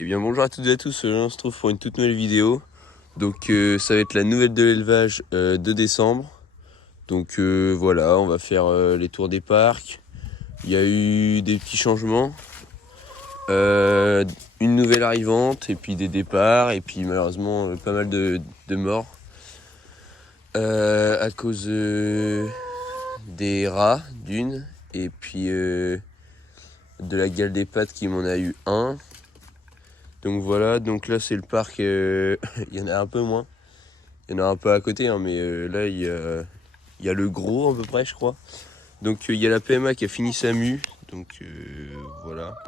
Eh bien bonjour à toutes et à tous, on se trouve pour une toute nouvelle vidéo. Donc ça va être la nouvelle de l'élevage de décembre. Donc voilà, on va faire les tours des parcs. Il y a eu des petits changements. Une nouvelle arrivante et puis des départs et puis malheureusement pas mal de morts. À cause des rats d'une et puis de la gale des pattes qui m'en a eu un. Donc voilà, donc là c'est le parc, il y en a un peu moins. Il y en a un peu à côté, hein, mais là il y a le gros à peu près je crois. Donc il y a la PMA qui a fini sa mue, donc voilà.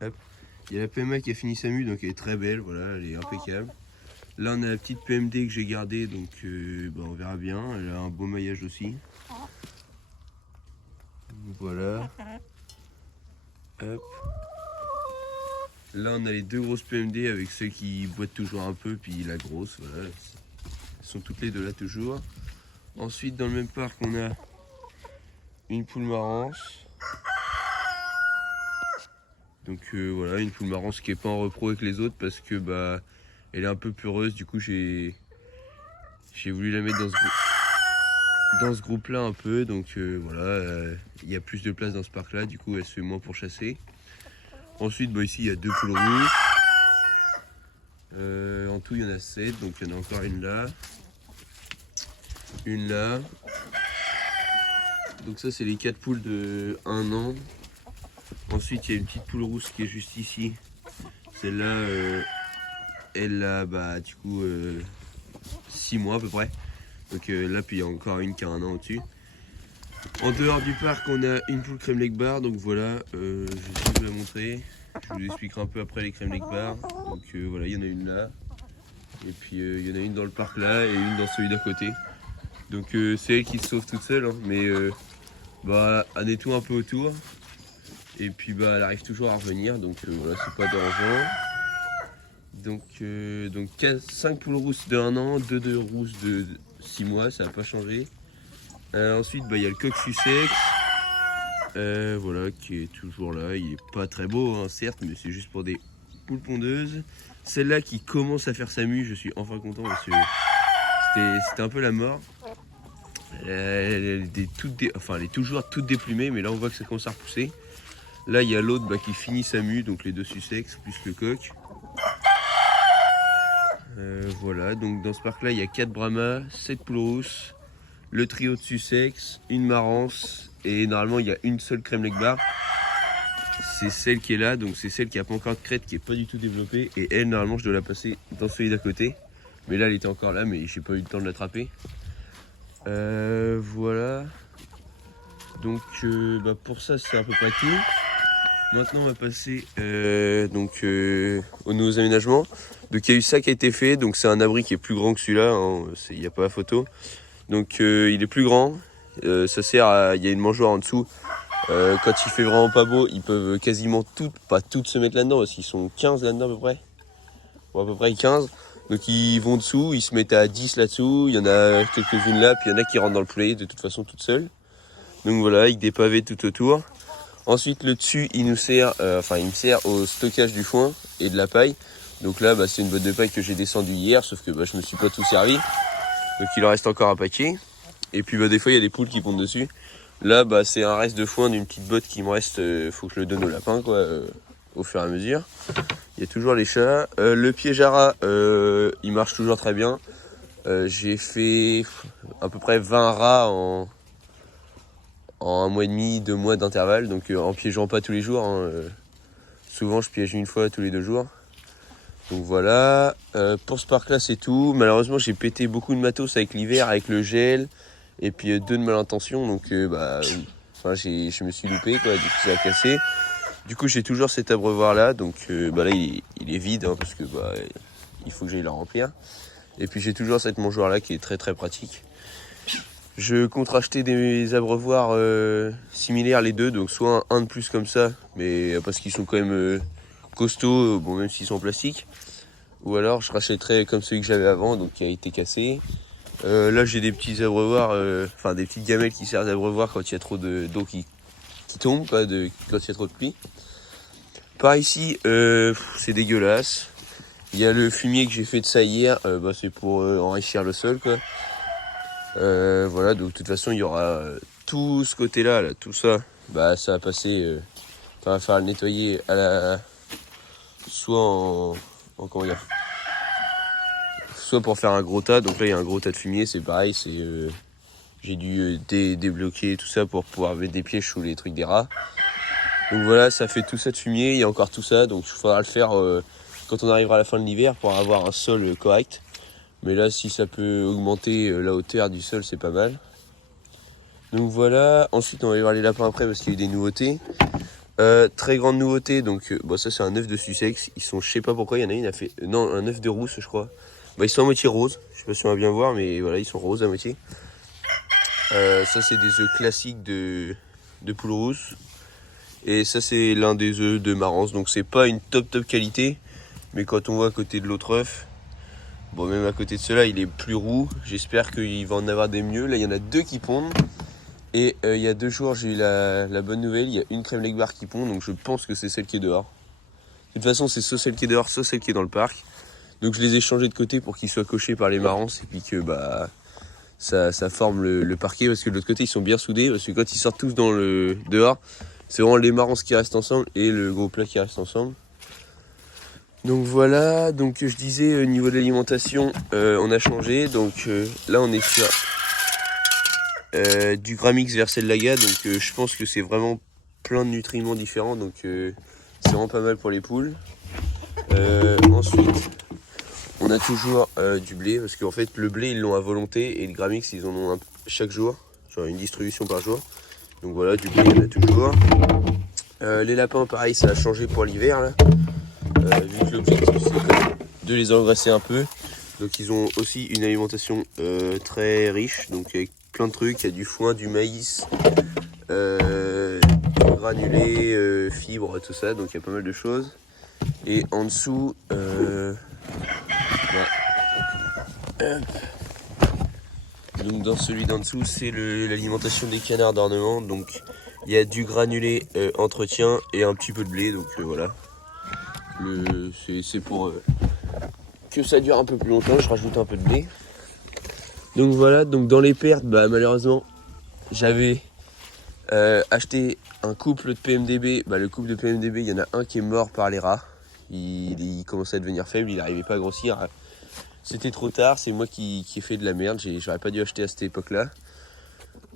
Hop. Il y a la PMA qui a fini sa mue, donc elle est très belle, voilà, elle est impeccable. Là on a la petite PMD que j'ai gardée, donc on verra bien, elle a un beau maillage aussi. Voilà. Hop. Là on a les deux grosses PMD avec ceux qui boitent toujours un peu, puis la grosse, voilà. Elles sont toutes les deux là toujours. Ensuite dans le même parc on a une poule marrance. Donc voilà, une poule marrance qui est pas en repro avec les autres parce que bah elle est un peu peureuse, du coup j'ai voulu la mettre dans ce groupe là un peu, donc voilà, il y a plus de place dans ce parc là, du coup elle se fait moins pour chasser. Ensuite ici il y a deux poules rouges. En tout il y en a 7, donc il y en a encore une là. Une là. Donc ça c'est les 4 poules de 1 an. Ensuite il y a une petite poule rousse qui est juste ici. Celle-là, elle a du coup 6 mois à peu près. Donc là puis il y a encore une qui a 1 an au-dessus. En dehors du parc on a une poule crème lake bar, donc voilà, je vais essayer de vous la montrer. Je vous expliquerai un peu après les crème lake bar. Donc voilà, il y en a une là. Et puis il y en a une dans le parc là et une dans celui d'à côté. Donc c'est elle qui se sauve toute seule, hein, mais elle nettoie un peu autour. Et puis elle arrive toujours à revenir, donc voilà, c'est pas dérangeant. Donc 5 poules rousses de 1 an, 2 rousses de 6 mois, ça n'a pas changé. Ensuite il y a le coq Sussex, voilà, qui est toujours là. Il est pas très beau, hein, certes, mais c'est juste pour des poules pondeuses. Celle-là qui commence à faire sa mue, je suis enfin content parce que c'était un peu la mort. Elle est toujours toute déplumée, mais là on voit que ça commence à repousser. Là il y a l'autre qui finit sa mue, donc les deux Sussex plus le coq. Voilà, donc dans ce parc là il y a 4 brahmas, 7 poules rousses, le trio de Sussex, une marrance et normalement il y a une seule crème lake bar. C'est celle qui est là, donc c'est celle qui a pas encore de crête, qui est pas du tout développée, et elle normalement je dois la passer dans celui d'à côté. Mais là elle était encore là, mais j'ai pas eu le temps de l'attraper. Voilà. Donc pour ça c'est à peu près tout. Maintenant on va passer aux nouveaux aménagements. Donc il y a eu ça qui a été fait, donc c'est un abri qui est plus grand que celui-là, hein, il n'y a pas la photo. Donc il est plus grand, ça sert à, il y a une mangeoire en dessous. Quand il fait vraiment pas beau, ils peuvent quasiment pas toutes se mettre là-dedans, parce qu'ils sont 15 là-dedans à peu près. Bon, à peu près 15. Donc ils vont dessous, ils se mettent à 10 là-dessous, il y en a quelques-unes là, puis il y en a qui rentrent dans le poulailler de toute façon toutes seules. Donc voilà, avec des pavés tout autour. Ensuite le dessus il me sert au stockage du foin et de la paille. Donc là c'est une botte de paille que j'ai descendue hier, sauf que je me suis pas tout servi. Donc il en reste encore un paquet. Et puis des fois il y a des poules qui pondent dessus. Là c'est un reste de foin d'une petite botte qui me reste, faut que je le donne au lapin au fur et à mesure. Il y a toujours les chats. Le piège à rats il marche toujours très bien. J'ai fait à peu près 20 rats en 1 mois et demi, 2 mois d'intervalle, donc en piégeant pas tous les jours, hein, souvent je piège une fois tous les 2 jours. Donc voilà, pour ce parc là c'est tout. Malheureusement j'ai pété beaucoup de matos avec l'hiver, avec le gel, et puis 2 de malintention, donc je me suis loupé quoi, du coup ça a cassé. Du coup j'ai toujours cet abreuvoir là, donc là il est vide, hein, parce que il faut que j'aille le remplir. Et puis j'ai toujours cette mangeoire là qui est très très pratique. Je compte racheter des abreuvoirs similaires les deux, donc soit un de plus comme ça, mais parce qu'ils sont quand même costauds, même s'ils sont en plastique. Ou alors je rachèterai comme celui que j'avais avant, donc qui a été cassé. Là j'ai des petits abreuvoirs, des petites gamelles qui servent d'abreuvoir quand il y a trop d'eau qui tombe, quand il y a trop de pluie. Par ici, c'est dégueulasse. Il y a le fumier que j'ai fait de ça hier, c'est pour enrichir le sol, quoi. Voilà, donc de toute façon il y aura tout ce côté-là, là, tout ça, ça va passer, on va faire le nettoyer à la, soit en comment dire, soit pour faire un gros tas. Donc là il y a un gros tas de fumier, c'est pareil, j'ai dû débloquer tout ça pour pouvoir mettre des pièges sous les trucs des rats. Donc voilà, ça fait tout ça de fumier, il y a encore tout ça, donc il faudra le faire quand on arrivera à la fin de l'hiver pour avoir un sol correct. Mais là, si ça peut augmenter la hauteur du sol, c'est pas mal. Donc voilà, ensuite on va aller voir les lapins après parce qu'il y a eu des nouveautés. Très grande nouveauté, donc ça c'est un œuf de Sussex. Ils sont, je sais pas pourquoi, il y en a une a fait, non, un œuf de rousse je crois. Ils sont à moitié roses, je sais pas si on va bien voir, mais voilà, ils sont roses à moitié. Ça c'est des œufs classiques de poule rousse. Et ça c'est l'un des œufs de Marance, donc c'est pas une top qualité. Mais quand on voit à côté de l'autre œuf, même à côté de cela il est plus roux. J'espère qu'il va en avoir des mieux. Là il y en a 2 qui pondent. Et il y a 2 jours j'ai eu la bonne nouvelle, il y a une crème Legbar qui pond, donc je pense que c'est celle qui est dehors. De toute façon c'est soit celle qui est dehors, soit celle qui est dans le parc. Donc je les ai changés de côté pour qu'ils soient cochés par les Marances et puis que ça forme le parquet, parce que de l'autre côté ils sont bien soudés, parce que quand ils sortent tous dans le dehors, c'est vraiment les Marances qui restent ensemble et le gros plat qui reste ensemble. Donc voilà, donc je disais au niveau de l'alimentation, on a changé, donc là on est sur du Gramix Versellaga, donc je pense que c'est vraiment plein de nutriments différents, donc c'est vraiment pas mal pour les poules. Ensuite on a toujours du blé, parce qu'en fait le blé ils l'ont à volonté et le Gramix ils en ont un chaque jour, genre une distribution par jour. Donc voilà, du blé il y en a toujours. Les lapins pareil, ça a changé pour l'hiver là, vu que l'objectif c'est quand même de les engraisser un peu. Donc ils ont aussi une alimentation très riche, donc avec plein de trucs, il y a du foin, du maïs, du granulé, fibres, tout ça, donc il y a pas mal de choses. Et en dessous, donc dans celui d'en dessous, c'est l'alimentation des canards d'ornement. Donc il y a du granulé entretien et un petit peu de blé, donc voilà. C'est pour que ça dure un peu plus longtemps, je rajoute un peu de blé. Donc voilà, donc dans les pertes, malheureusement, j'avais acheté un couple de PMDB. Le couple de PMDB, il y en a un qui est mort par les rats. Il commençait à devenir faible, il n'arrivait pas à grossir. C'était trop tard, c'est moi qui ai fait de la merde, j'aurais pas dû acheter à cette époque-là.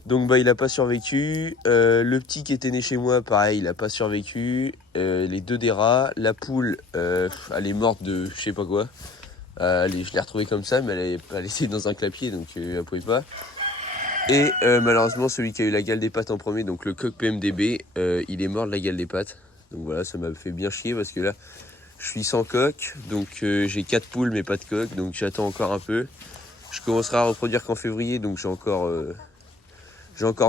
Donc il a pas survécu. Le petit qui était né chez moi, pareil, il a pas survécu. Les 2 des rats, la poule, elle est morte de je sais pas quoi. Je l'ai retrouvée comme ça, mais elle était dans un clapier, donc elle pouvait pas. Et malheureusement, celui qui a eu la gale des pattes en premier, donc le coq PMDB, il est mort de la gale des pattes. Donc voilà, ça m'a fait bien chier parce que là, je suis sans coq, donc j'ai 4 poules mais pas de coq, donc j'attends encore un peu. Je commencerai à reproduire qu'en février, donc j'ai encore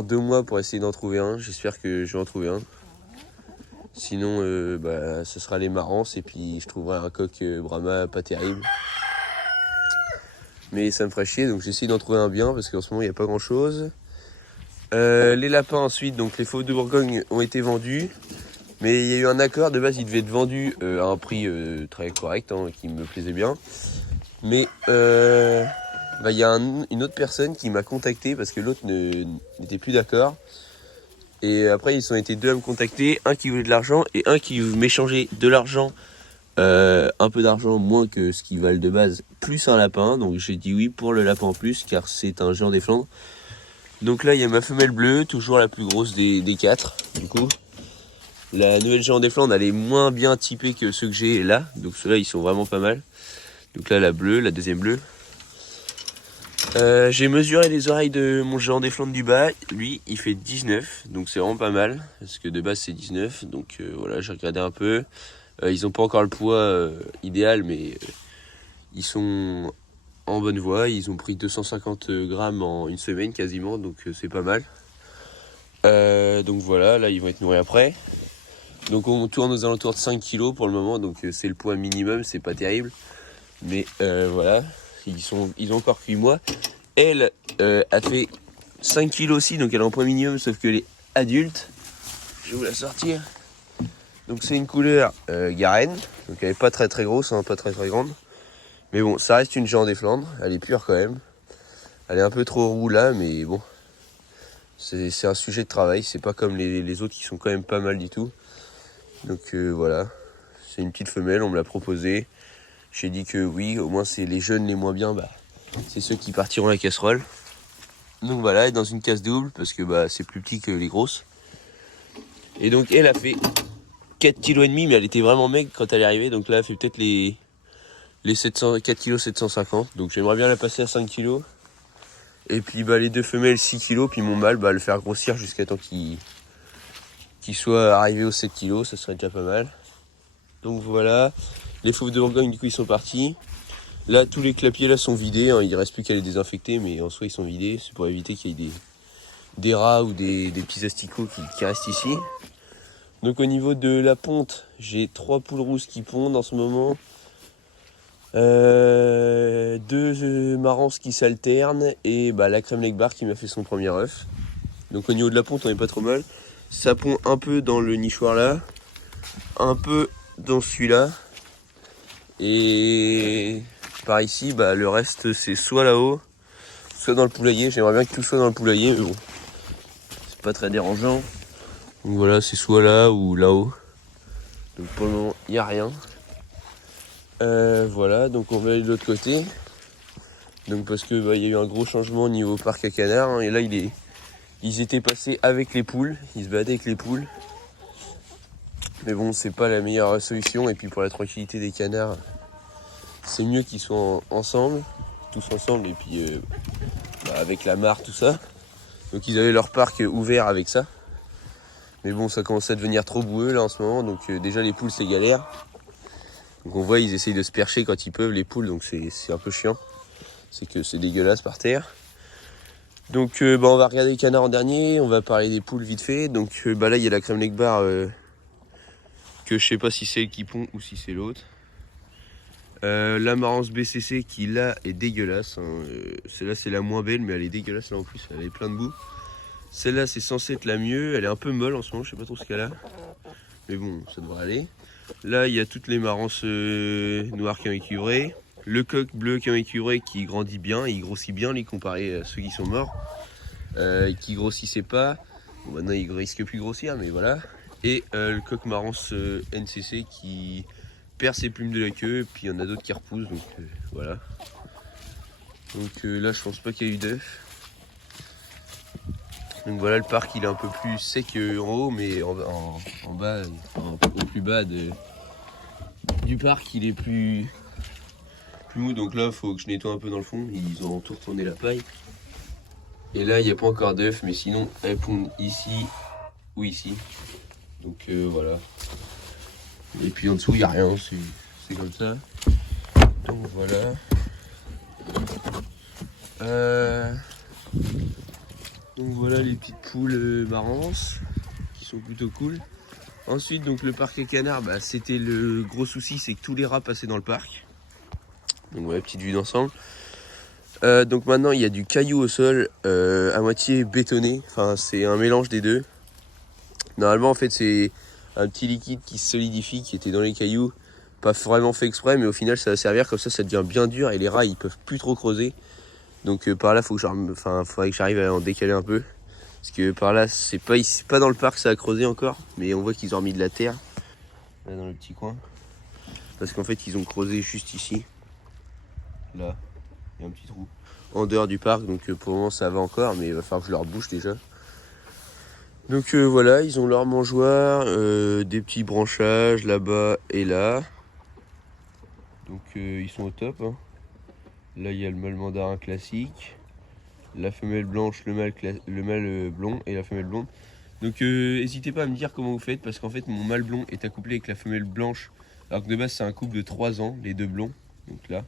2 mois pour essayer d'en trouver un. J'espère que je vais en trouver un. Sinon, ce sera les Marances et puis je trouverai un coq Brahma pas terrible. Mais ça me ferait chier, donc j'essaie d'en trouver un bien parce qu'en ce moment il n'y a pas grand chose. Les lapins ensuite, donc les fauves de Bourgogne ont été vendus. Mais il y a eu un accord, de base ils devaient être vendus à un prix très correct, qui me plaisait bien. Mais il y a une autre personne qui m'a contacté parce que l'autre n'était plus d'accord. Et après ils ont été 2 à me contacter, un qui voulait de l'argent et un qui m'échangeait de l'argent, un peu d'argent moins que ce qu'ils valent de base, plus un lapin. Donc j'ai dit oui pour le lapin en plus car c'est un géant des Flandres. Donc là il y a ma femelle bleue, toujours la plus grosse des 4 du coup. La nouvelle géant des Flandres elle est moins bien typée que ceux que j'ai là, donc ceux-là ils sont vraiment pas mal. Donc là la bleue, la deuxième bleue. J'ai mesuré les oreilles de mon géant des Flandres du bas, lui il fait 19, donc c'est vraiment pas mal, parce que de base c'est 19, donc voilà, j'ai regardé un peu. Ils ont pas encore le poids idéal, mais ils sont en bonne voie, ils ont pris 250 grammes en une semaine quasiment, donc c'est pas mal. Donc voilà, là ils vont être nourris après. Donc on tourne aux alentours de 5 kg pour le moment, donc c'est le poids minimum, c'est pas terrible. Mais voilà, ils ont encore 8 mois. Elle a fait 5 kg aussi, donc elle est en poids minimum, sauf qu'elle est adulte. Je vais vous la sortir. Donc c'est une couleur Garenne, donc elle est pas très très grosse, hein, pas très très grande. Mais bon, ça reste une géant des Flandres, elle est pure quand même. Elle est un peu trop roux là, mais bon, c'est un sujet de travail, c'est pas comme les autres qui sont quand même pas mal du tout. Donc voilà, c'est une petite femelle, on me l'a proposée. J'ai dit que oui, au moins c'est les jeunes les moins bien, bah, c'est ceux qui partiront à la casserole. Donc voilà, elle est dans une case double parce que bah, c'est plus petit que les grosses. Et donc elle a fait 4,5 kg, mais elle était vraiment maigre quand elle est arrivée. Donc là, elle fait peut-être les 4 kg 750. Donc j'aimerais bien la passer à 5 kg. Et puis bah, les deux femelles 6 kg, puis mon mâle, bah, le faire grossir jusqu'à temps qu'il soit arrivé aux 7 kg, ça serait déjà pas mal. Donc voilà, les fauves de Bourgogne du coup ils sont partis. Là tous les clapiers là sont vidés, hein. Il ne reste plus qu'à les désinfecter, mais en soi ils sont vidés. C'est pour éviter qu'il y ait des rats ou des petits asticots qui restent ici. Donc au niveau de la ponte, j'ai 3 poules rousses qui pondent en ce moment. 2 marances qui s'alternent et bah, la crème leg bar qui m'a fait son premier œuf. Donc au niveau de la ponte on est pas trop mal. Ça pond un peu dans le nichoir là, un peu dans celui-là. Et par ici, bah, le reste c'est soit là-haut, soit dans le poulailler. J'aimerais bien que tout soit dans le poulailler, mais bon, c'est pas très dérangeant. Donc voilà, c'est soit là ou là-haut. Donc pour le moment, il n'y a rien. Voilà, donc on va aller de l'autre côté. Donc parce que bah, y a eu un gros changement au niveau parc à canards, hein, et là ils étaient passés avec les poules, ils se baladaient avec les poules. Mais bon, c'est pas la meilleure solution, et puis pour la tranquillité des canards, c'est mieux qu'ils soient ensemble, tous ensemble, et puis bah, avec la mare, tout ça. Donc ils avaient leur parc ouvert avec ça. Mais bon, ça commence à devenir trop boueux là en ce moment, donc déjà les poules c'est galère. Donc on voit ils essayent de se percher quand ils peuvent les poules, donc c'est un peu chiant. C'est que c'est dégueulasse par terre. Donc bah, on va regarder les canards en dernier, on va parler des poules vite fait. Donc bah, là il y a la crème leg bar que je sais pas si c'est elle qui pond ou si c'est l'autre. La marance BCC qui là est dégueulasse, hein. Celle-là c'est la moins belle, mais elle est dégueulasse là en plus, elle est plein de boue. Celle-là c'est censé être la mieux, elle est un peu molle en ce moment, je sais pas trop ce qu'elle a. Mais bon, ça devrait aller. Là il y a toutes les marances noires qui ont écuvré. Le coq bleu qui ont écuvré qui grandit bien, il grossit bien les comparé à ceux qui sont morts. Qui grossissait pas. Bon, maintenant il risque plus de grossir, mais voilà. Et le coq marance NCC qui perd ses plumes de la queue, et puis il y en a d'autres qui repoussent, donc voilà. Donc là je pense pas qu'il y a eu d'œufs. Donc voilà, le parc il est un peu plus sec en haut, mais en bas, au plus bas du parc il est plus mou. Donc là il faut que je nettoie un peu dans le fond, ils ont tout retourné la paille. Et là il n'y a pas encore d'œufs, mais sinon elles pondent ici ou ici. Donc voilà. Et puis en dessous il n'y a rien, c'est comme ça. Donc voilà. Donc voilà les petites poules marances qui sont plutôt cool. Ensuite donc le parc à canards, bah, c'était le gros souci, c'est que tous les rats passaient dans le parc. Donc voilà, petite vue d'ensemble. Donc maintenant il y a du caillou au sol à moitié bétonné. Enfin c'est un mélange des deux. Normalement en fait c'est un petit liquide qui se solidifie, qui était dans les cailloux. Pas vraiment fait exprès, mais au final ça va servir, comme ça devient bien dur et les rats ils peuvent plus trop creuser. Donc par là faudrait que j'arrive à en décaler un peu. Parce que par là c'est pas dans le parc ça a creusé encore, mais on voit qu'ils ont remis de la terre là dans le petit coin. Parce qu'en fait ils ont creusé juste ici. Là, il y a un petit trou. En dehors du parc, donc pour le moment ça va encore, mais il va falloir que je leur bouche déjà. Donc voilà, ils ont leur mangeoire, des petits branchages là-bas et là. Donc ils sont au top, hein. Là il y a le mâle mandarin classique, la femelle blanche, le mâle blond et la femelle blonde. Donc n'hésitez pas à me dire comment vous faites, parce qu'en fait mon mâle blond est accouplé avec la femelle blanche, alors que de base c'est un couple de 3 ans, les deux blonds. Donc là,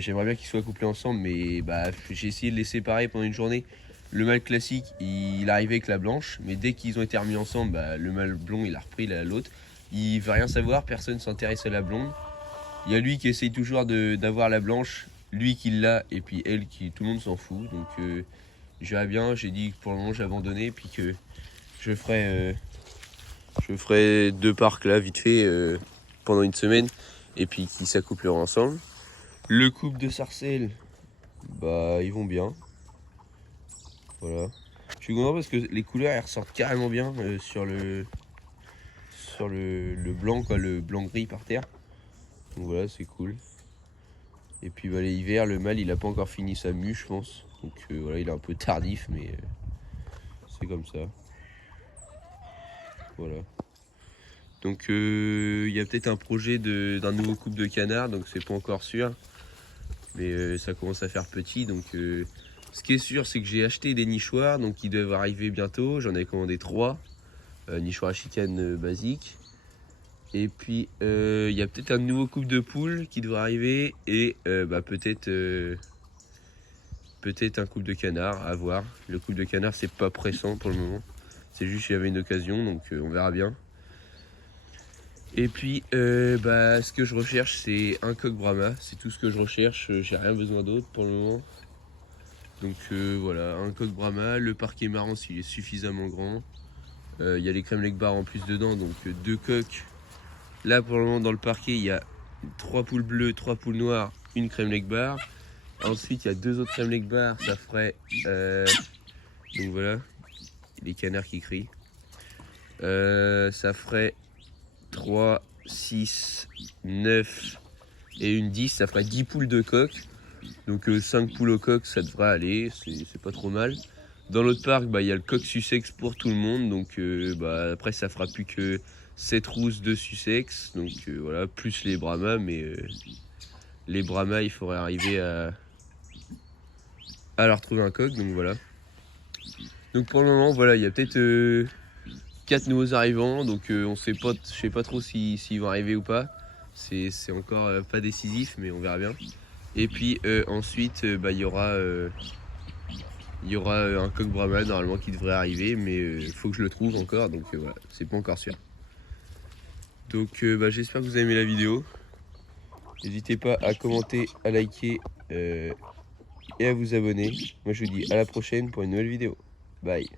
j'aimerais bien qu'ils soient couplés ensemble, mais bah, j'ai essayé de les séparer pendant une journée. Le mâle classique il arrivait avec la blanche, mais dès qu'ils ont été remis ensemble, bah, le mâle blond il a repris l'autre. Il veut rien savoir, personne s'intéresse à la blonde. Il y a lui qui essaye toujours d'avoir la blanche, lui qui l'a, et puis elle qui, tout le monde s'en fout. Donc je verrai bien, j'ai dit que pour le moment j'ai abandonné, puis que je ferai Je ferai 2 parcs là vite fait pendant une semaine et puis qui s'accoupleront ensemble. Le couple de sarcelles, bah ils vont bien. Voilà. Je suis content parce que les couleurs elles ressortent carrément bien sur le blanc, quoi, le blanc gris par terre. Donc voilà, c'est cool. Et puis bah, l'hiver, le mâle il a pas encore fini sa mue, je pense. Donc voilà, il est un peu tardif, mais c'est comme ça. Voilà. Donc il y a peut-être un projet d'un nouveau couple de canards, donc c'est pas encore sûr. Mais ça commence à faire petit, donc ce qui est sûr c'est que j'ai acheté des nichoirs, donc ils doivent arriver bientôt. J'en ai commandé 3 nichoirs à chicane basiques. Et puis il y a peut-être un nouveau couple de poules qui devrait arriver et bah, peut-être un couple de canards à voir. Le couple de canards c'est pas pressant pour le moment, c'est juste qu'il y avait une occasion, donc on verra bien. Et puis bah, ce que je recherche c'est un coq brahma, c'est tout ce que je recherche, j'ai rien besoin d'autre pour le moment. Donc voilà, un coq brahma, le parquet marron s'il est suffisamment grand. Il y a les crème leg bar en plus dedans, donc 2 coqs. Là pour le moment dans le parquet il y a 3 poules bleues, 3 poules noires, une crème leg bar. Ensuite il y a 2 autres crème leg bar, ça ferait donc voilà, les canards qui crient. Ça ferait 3, 6, 9 et une 10, ça ferait 10 poules de coq. Donc 5 poules au coq ça devrait aller, c'est pas trop mal. Dans l'autre parc, bah, y a le coq Sussex pour tout le monde, donc bah, après ça fera plus que 7 rousses de Sussex, donc voilà, plus les Brahmas, mais les Brahmas il faudrait arriver à leur trouver un coq, donc voilà. Donc pour le moment, voilà, il y a peut-être 4 nouveaux arrivants, donc on sait pas, je sais pas trop s'ils vont arriver ou pas. C'est encore pas décisif, mais on verra bien. Et puis ensuite, bah, il y aura un coq brahma normalement qui devrait arriver, mais il faut que je le trouve encore, donc voilà, c'est pas encore sûr. Donc bah, j'espère que vous avez aimé la vidéo. N'hésitez pas à commenter, à liker et à vous abonner. Moi je vous dis à la prochaine pour une nouvelle vidéo. Bye.